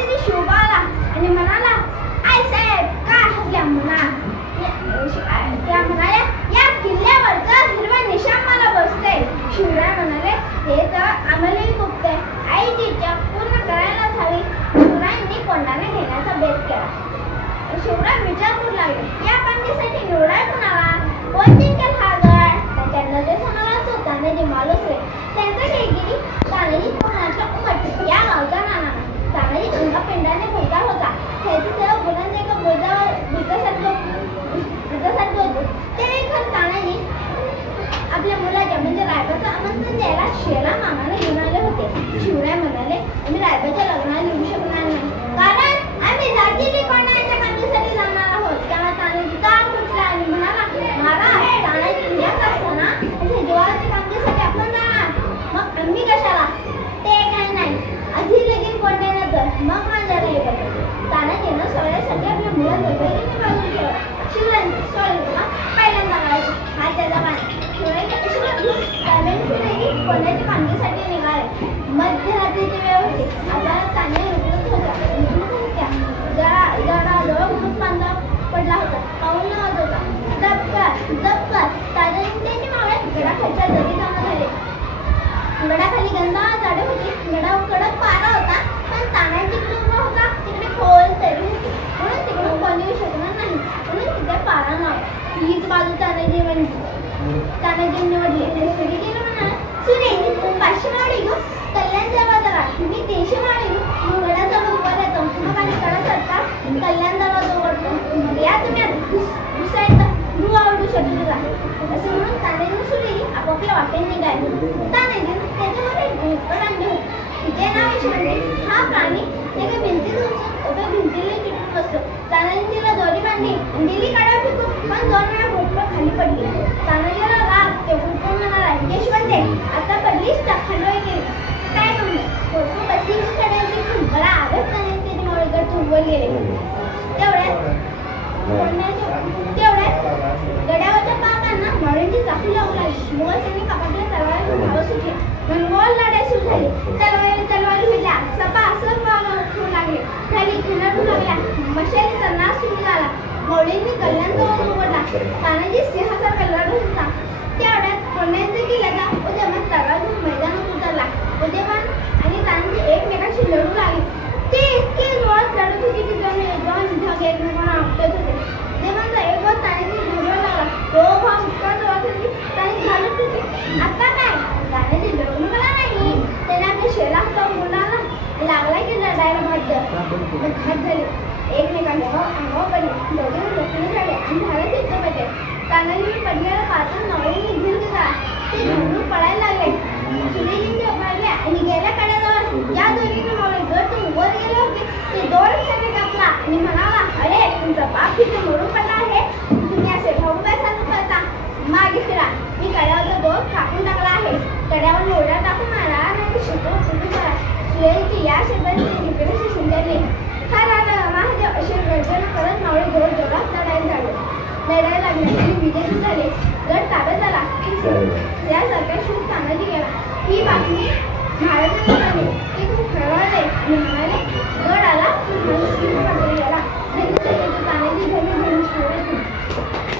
तिथे शिवबा आला आणि म्हणाला, आई साहेब काय हसल्या म्हणा. त्या म्हणाल्या, या किल्ल्यावरचा हिरवा निशाण मला बसते. शिवराय म्हणाले, हे तर आम्हालाही गुप्ते. आईची इच्छा पूर्ण करायलाच हवी. शिवरायांनी कोंडाने घेण्याचा बेत केला. शिवराय विचार करू लागले, या पांडीसाठी निवडाय कुणाला? कोण जिंकेल हा गड? त्याच्या नजरेसमोरच तो तानाजी मालुसरे. त्यांचा केगिरी तानाजी कोणाच्या उमट या गावचा नाना. तानाजी अंगपिंडाने भरदार होता. त्याची सेवा बुलंद एका बोजावर भुतासारखं होतं. ते खरं तानाजी आपल्या मुलाच्या म्हणजे रायबाचं आमंत्रण द्यायला शेला मामाला घेऊन आले होते. शिवराय म्हणाले, आम्ही रायबाच्या लग्नाला येऊ शकणार नाही, कारण आम्ही जातीची कोणाच्या कामासाठी जाणार आहोत. तेव्हा तानाजी का म्हटला आणि म्हणाला, महाराज तानाजी येत असताना जीवाच्या कामासाठी आपण जाणार, मग आम्ही कशाला? ते काय नाही, आधी लगीन कोंड्यानंतर मग माझ्याला येत. तानाजीनं सोहळ्यासाठी आपल्या मुलाला दोघांनी बाजूला ठेवलं. शिवराय पहिल्यांदा करायचं हा त्याचा मान. कोणाच्या कामगीसाठी निघाले. मध्यरात्रीची वेळ होती. आता ताने उठत होत्या. जरा जवळ बांधा पडला होता. पाऊल नव्हत होता. दबकर तानाजींची मावळे गडाखालच्या दरी जमा झाले. गडाखाली गंधाळ झाडे होती. गडाकडं पारा होता, पण तानाजीकडे उभा होता तिकडे खोल तरी होती, म्हणून तिकडून कोणी येऊ शकणार नाही, म्हणून तिथे पारा नव्हता. हीच बाजू तानाजी निवडली. सुरी गेलं म्हणाला, सुरे तू 500 मावळे घेऊन कल्याणच्या बाजारा, मी 300 मावळे घेऊन गडाचा वर येतो. मग आणि कडा चढता कल्याण दरवाजा उघडतो. मग या तुम्ही दुसऱ्या तू आवडू शकतो का? असं म्हणून तानाजी सुरी आपापल्या वाटेने निघाले. तानाजी त्याच्यामध्ये आणले होते. तिचे नाव यशवंती. हा प्राणी एका भिंतीत उभ्या भिंतीला चिटून बसतो. तानाजी तिला दोरी बांधली आणि दिली कडा फेकून, पण 2 वेळा भोपळा खाली पडली. तानाजीला राग ते भोपळा म्हणाला, यशवंते आता पडलीस तर खांडोळी केली काय म्हणलं. भोपळा बसली कडायची पण बरा आदर तानाजी मावळीकडे उभं गेले. तेवढ्यात गड्यावरच्या पाकांना मावळींची चाकू लागू लागली. मोगल सैनिक कपाटीला तलवारीवर धावत सुटले. मनगोल लढाई सुरू झाली. तलवारी भेटल्या. सपासप होऊ लागले. खाली खिनटू लागल्या. मशालीचा नाश सुरू झाला. मावळींनी कल्याणजवळ उघडला. तानाजी सिंहासारखा लढत होता. तेवढ्यात कोंड्यांचा किल्ल्याचा उद्यमान तलवारीतून मैदानात उतरला. उद्यमान आणि तानाजी एकमेकांशी लढू लागले. ते इतके जोरात लढत होते की दोन ढग एकमेकांना आपटत होते. उद्यमानचा एक भाग तानाजी घालू लागला. तो भाग इतका जोरात होती तानाजी घालत होते. आता काय? तानाजी लढून मला नाही. त्याने आपल्या शेला हातावर गुंडाळला. लागला की लढायला घात झाले. एकमेकांच्या अंगावर पडले. दोघे लोखंडी झाले आणि झालं तिथं पडले. तानाजी पडलेला पाहता मावळींनी धीर घेतला. ते घालून पडायला लागले. सुरेजींचे उभारले आणि गेल्या कड्याजवळ या दोन्हीने मावळे जर तुम्ही वर गेले होते ते 2 क्षणी कापला आणि म्हणाला, अरे तुमचा बाप तिथे मरून पडला आहे, तुम्ही असे भाऊ काय सांगू करता? मागे फिरा, मी कड्यावरचा दोर कापून टाकला आहे. कड्यावर लोढा टाकून मारा नाही शिकवून सुरू करा. सुरेजींची या शब्दांची इकडेशी शिंदरली. हा राजा महादेव असे गर्जना करत मावळे जोर जोरात लढायला लागले आणि विजयी झाले. गड ताब्यात आला. त्यासारख्या शूर तानाजी गेला. ही बातमी महाराजांनी